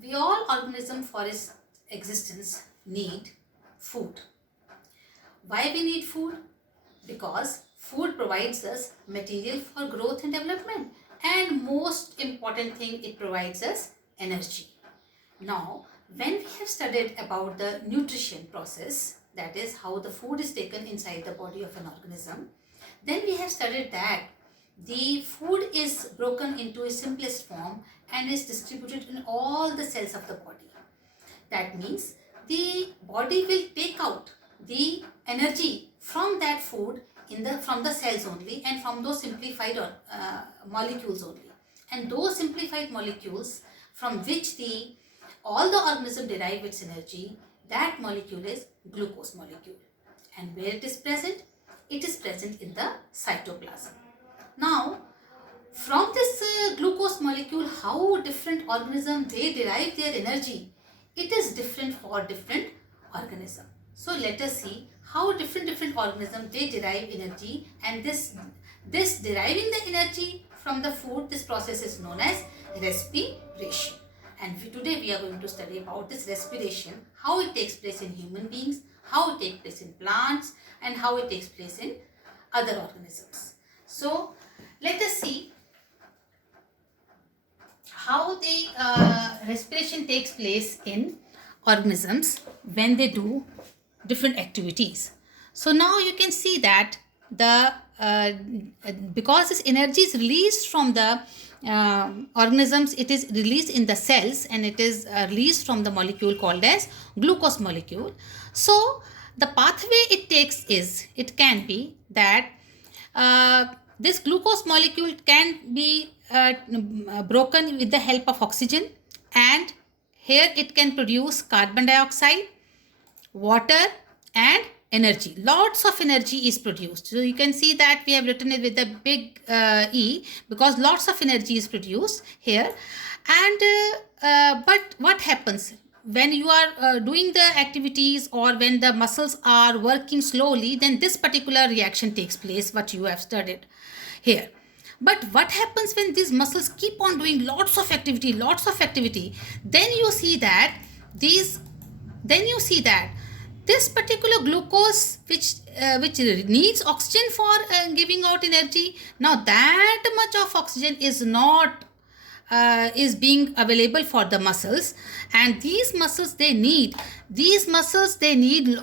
We all organism for its existence need food. Why we need food? Because food provides us material for growth and development, and most important thing, it provides us energy. Now, when we have studied about the nutrition process, that is how the food is taken inside the body of an organism, then we have studied that the food is broken into a simplest form and is distributed in all the cells of the body. That means the body will take out the energy from that food from the cells only, and from those simplified molecules only. And those simplified molecules from which all the organism derive its energy, that molecule is glucose molecule. And where it is present? It is present in the cytoplasm. Now, from this glucose molecule, how different organisms they derive their energy, it is different for different organism. So let us see how different organisms they derive energy, and this deriving the energy from the food, this process is known as respiration. And today we are going to study about this respiration, how it takes place in human beings, how it takes place in plants, and how it takes place in other organisms. So let us see how the respiration takes place in organisms when they do different activities. So now you can see that the because this energy is released from the organisms, it is released in the cells, and it is released from the molecule called as glucose molecule. So the pathway it takes is, it can be that this glucose molecule can be broken with the help of oxygen, and here it can produce carbon dioxide, water, and energy. Lots of energy is produced. So you can see that we have written it with a big E, because lots of energy is produced here. And but what happens when you are doing the activities, or when the muscles are working slowly, then this particular reaction takes place, what you have studied here. But what happens when these muscles keep on doing lots of activity, then you see that this particular glucose, which needs oxygen for giving out energy, now that much of oxygen is not is being available for the muscles, and these muscles they need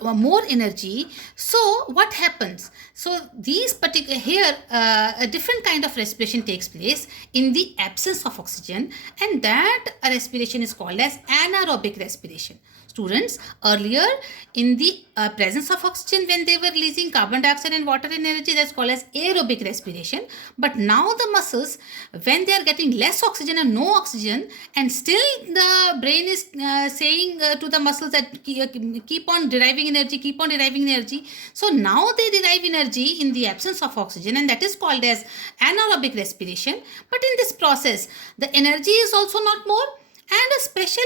more energy. So what happens? So these particular here a different kind of respiration takes place in the absence of oxygen, and that respiration is called as anaerobic respiration. Students, earlier in the presence of oxygen, when they were releasing carbon dioxide and water and energy, that's called as aerobic respiration. But now the muscles, when they are getting less oxygen and no oxygen, and still the brain is saying to the muscles that keep on deriving energy. So now they derive energy in the absence of oxygen, and that is called as anaerobic respiration. But in this process, the energy is also not more, and a special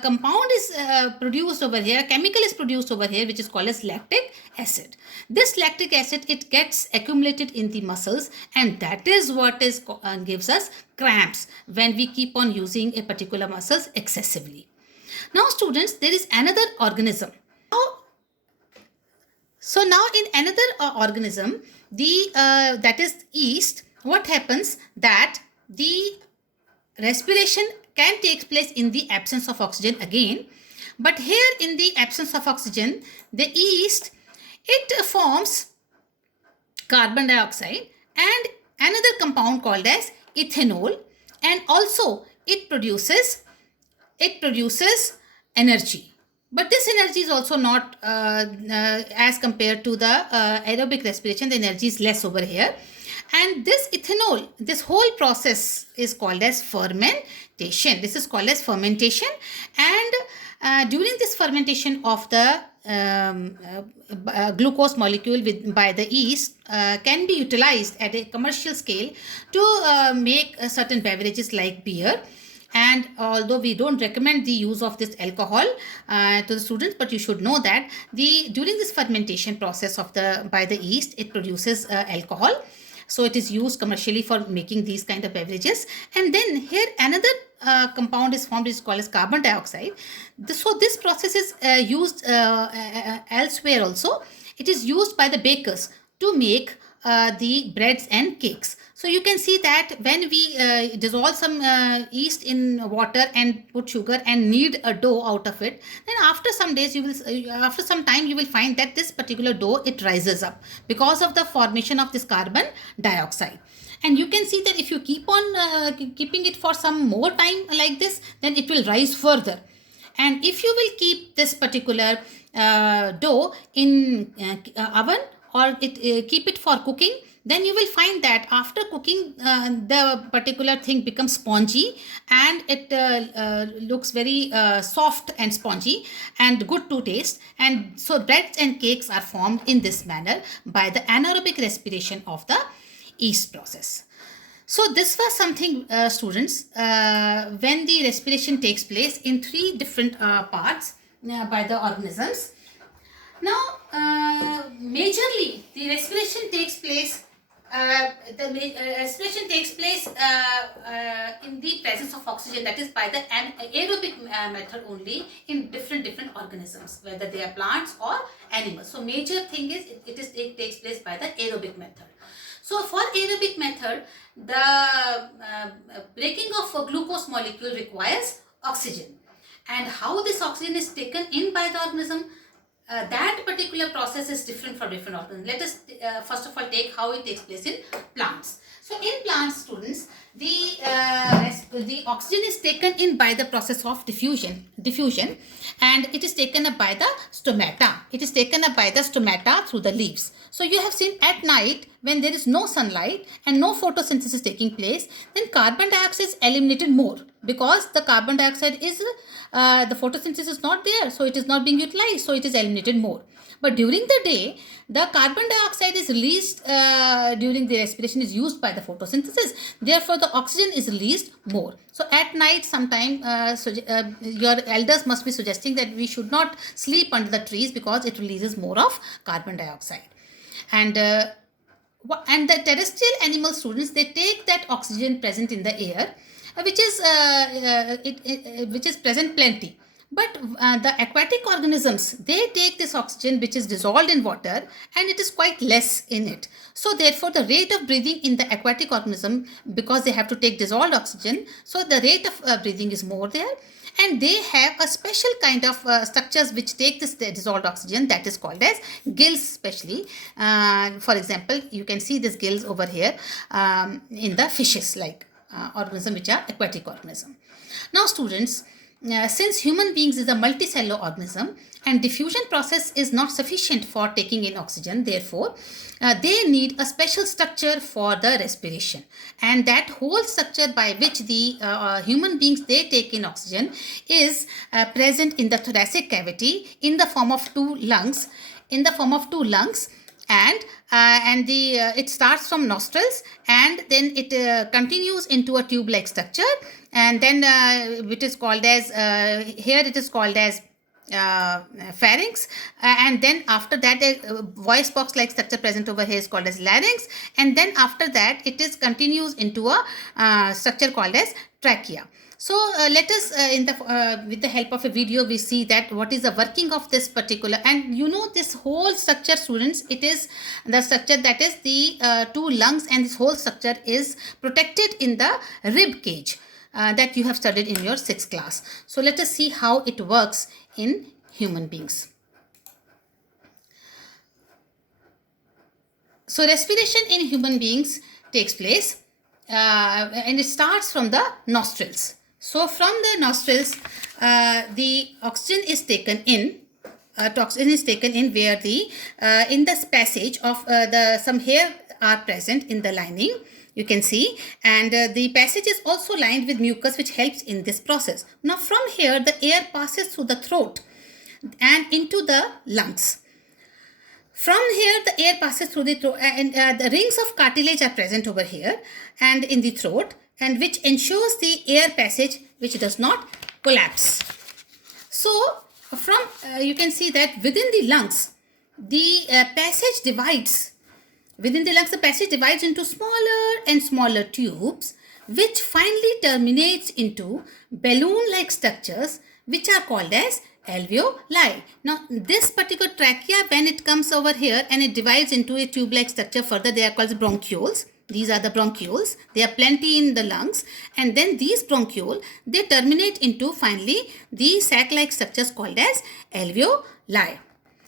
compound is produced over here, chemical is produced over here, which is called as lactic acid. This lactic acid, it gets accumulated in the muscles, and that is what gives us cramps when we keep on using a particular muscles excessively. Now students, there is another organism. So now in another organism, that is yeast, what happens that the respiration can take place in the absence of oxygen again. But here in the absence of oxygen, the yeast, it forms carbon dioxide and another compound called as ethanol, and also it produces energy. But this energy is also not as compared to the aerobic respiration, the energy is less over here. And this ethanol, this whole process is called as fermentation. This is called as fermentation. And during this fermentation of the glucose molecule by the yeast can be utilized at a commercial scale to make certain beverages like beer. And although we don't recommend the use of this alcohol to the students, but you should know that during this fermentation process by the yeast, it produces alcohol. So it is used commercially for making these kind of beverages. And then here another compound is formed, is called as carbon dioxide. So this process is used elsewhere also. It is used by the bakers to make the breads and cakes. So you can see that when we dissolve some yeast in water and put sugar and knead a dough out of it, then after some days after some time you will find that this particular dough, it rises up because of the formation of this carbon dioxide. And you can see that if you keep on keeping it for some more time like this, then it will rise further. And if you will keep this particular dough in oven, or keep it for cooking, then you will find that after cooking the particular thing becomes spongy, and it looks very soft and spongy and good to taste. And so breads and cakes are formed in this manner by the anaerobic respiration of the yeast process. So this was something, students, when the respiration takes place in three different parts by the organisms. Now, majorly the respiration takes place. Respiration takes place in the presence of oxygen, that is by the aerobic method only, in different organisms, whether they are plants or animals. So major thing is it takes place by the aerobic method. So for aerobic method, the breaking of a glucose molecule requires oxygen. And how this oxygen is taken in by the organism, that particular process is different for different organisms. Let us first of all take how it takes place in plants. So in plants, students, the oxygen is taken in by the process of diffusion, and it is taken up by the stomata. It is taken up by the stomata through the leaves. So you have seen at night, when there is no sunlight and no photosynthesis taking place, then carbon dioxide is eliminated more, because the carbon dioxide is the photosynthesis is not there, so it is not being utilized, so it is eliminated more. But during the day, the carbon dioxide is released during the respiration, is used by the photosynthesis. Therefore, the oxygen is released more. So at night, sometime your elders must be suggesting that we should not sleep under the trees, because it releases more of carbon dioxide. And the terrestrial animal, students, they take that oxygen present in the air, which is present plenty. But the aquatic organisms, they take this oxygen which is dissolved in water, and it is quite less in it. So therefore the rate of breathing in the aquatic organism, because they have to take dissolved oxygen, so the rate of breathing is more there. And they have a special kind of structures which take this dissolved oxygen, that is called as gills specially. For example, you can see these gills over here in the fishes, like organism which are aquatic organism. Now students, since human beings is a multicellular organism and diffusion process is not sufficient for taking in oxygen, therefore they need a special structure for the respiration, and that whole structure by which the human beings, they take in oxygen, is present in the thoracic cavity in the form of two lungs, and it starts from nostrils, and then it continues into a tube like structure, and then it is called as here it is called as pharynx, and then after that a voice box like structure present over here is called as larynx, and then after that it is continues into a structure called as trachea. So let us with the help of a video, we see that what is the working of this particular, and you know, this whole structure, students, it is the structure that is the two lungs, and this whole structure is protected in the rib cage that you have studied in your 6th class. So let us see how it works in human beings. So respiration in human beings takes place and it starts from the nostrils. So from the nostrils, the oxygen is taken in. Toxin is taken in where the in this passage of some hair are present in the lining, you can see, and the passage is also lined with mucus which helps in this process. Now from here the air passes through the throat and into the lungs. From here the air passes through the throat, and the rings of cartilage are present over here and in the throat, and which ensures the air passage which does not collapse. So from you can see that within the lungs the passage divides. Within the lungs the passage divides into smaller and smaller tubes, which finally terminates into balloon-like structures which are called as alveoli. Now, this particular trachea, when it comes over here and it divides into a tube-like structure, further they are called bronchioles. These are the bronchioles. There are plenty in the lungs, and then these bronchiole, they terminate into finally the sac-like structures called as alveoli.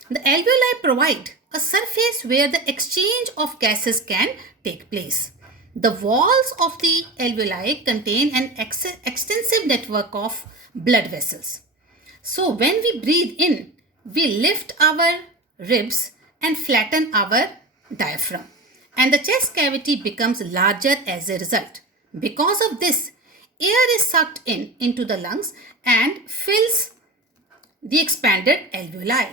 The alveoli provide a surface where the exchange of gases can take place. The walls of the alveoli contain an extensive network of blood vessels. So when we breathe in, we lift our ribs and flatten our diaphragm, and the chest cavity becomes larger as a result. Because of this, air is sucked in into the lungs and fills the expanded alveoli.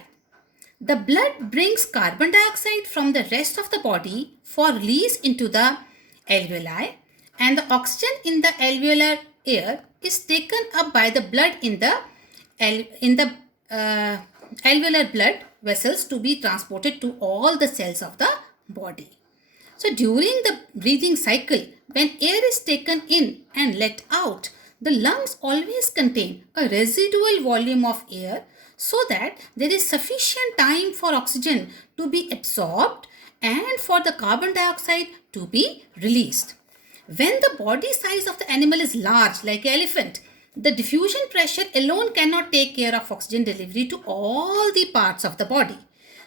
The blood brings carbon dioxide from the rest of the body for release into the alveoli, and the oxygen in the alveolar air is taken up by the blood in the alveolar blood vessels to be transported to all the cells of the body. So during the breathing cycle, when air is taken in and let out, the lungs always contain a residual volume of air so that there is sufficient time for oxygen to be absorbed and for the carbon dioxide to be released. When the body size of the animal is large, like an elephant, the diffusion pressure alone cannot take care of oxygen delivery to all the parts of the body.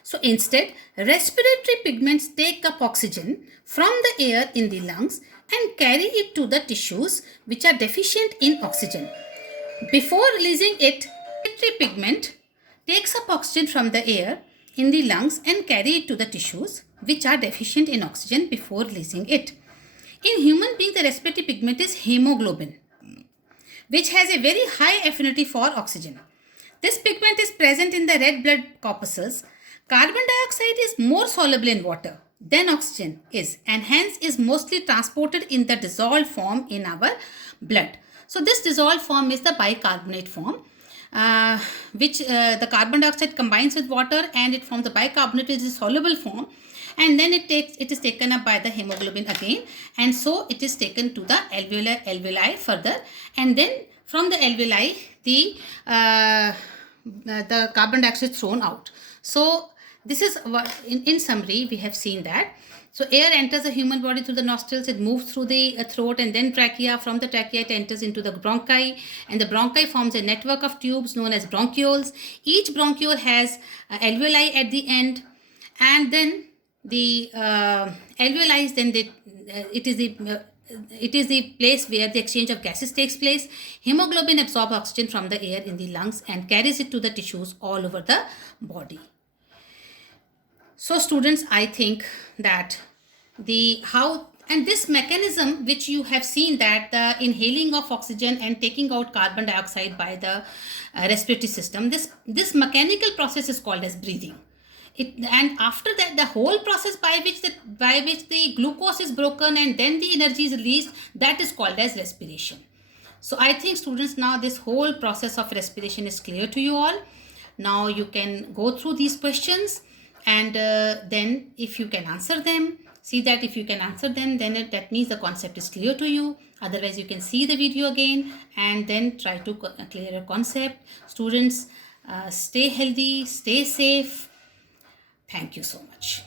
So instead, respiratory pigments take up oxygen from the air in the lungs and carry it to the tissues which are deficient in oxygen. Before releasing it, respiratory pigment takes up oxygen from the air in the lungs and carry it to the tissues which are deficient in oxygen before releasing it. In human beings, the respiratory pigment is hemoglobin, which has a very high affinity for oxygen. This pigment is present in the red blood corpuscles. Carbon dioxide is more soluble in water than oxygen is, and hence is mostly transported in the dissolved form in our blood. So this dissolved form is the bicarbonate form, which the carbon dioxide combines with water and it forms the bicarbonate, is a soluble form, and then it is taken up by the hemoglobin again, and so it is taken to the alveoli further, and then from the alveoli the carbon dioxide is thrown out. So this is what in summary we have seen that. So air enters the human body through the nostrils, it moves through the throat and then trachea. From the trachea it enters into the bronchi, and the bronchi forms a network of tubes known as bronchioles. Each bronchiole has alveoli at the end, and then the alveoli, then it is the place where the exchange of gases takes place. Hemoglobin absorbs oxygen from the air in the lungs and carries it to the tissues all over the body. So students, I think that this mechanism which you have seen, that the inhaling of oxygen and taking out carbon dioxide by the respiratory system, this mechanical process is called as breathing. And after that, the whole process by which the glucose is broken and then the energy is released, that is called as respiration. So I think students, now this whole process of respiration is clear to you all. Now you can go through these questions, and then if you can answer them, see that if you can answer them, then that means the concept is clear to you. Otherwise you can see the video again and then try to clear your concept. Students, stay healthy, stay safe. Thank you so much.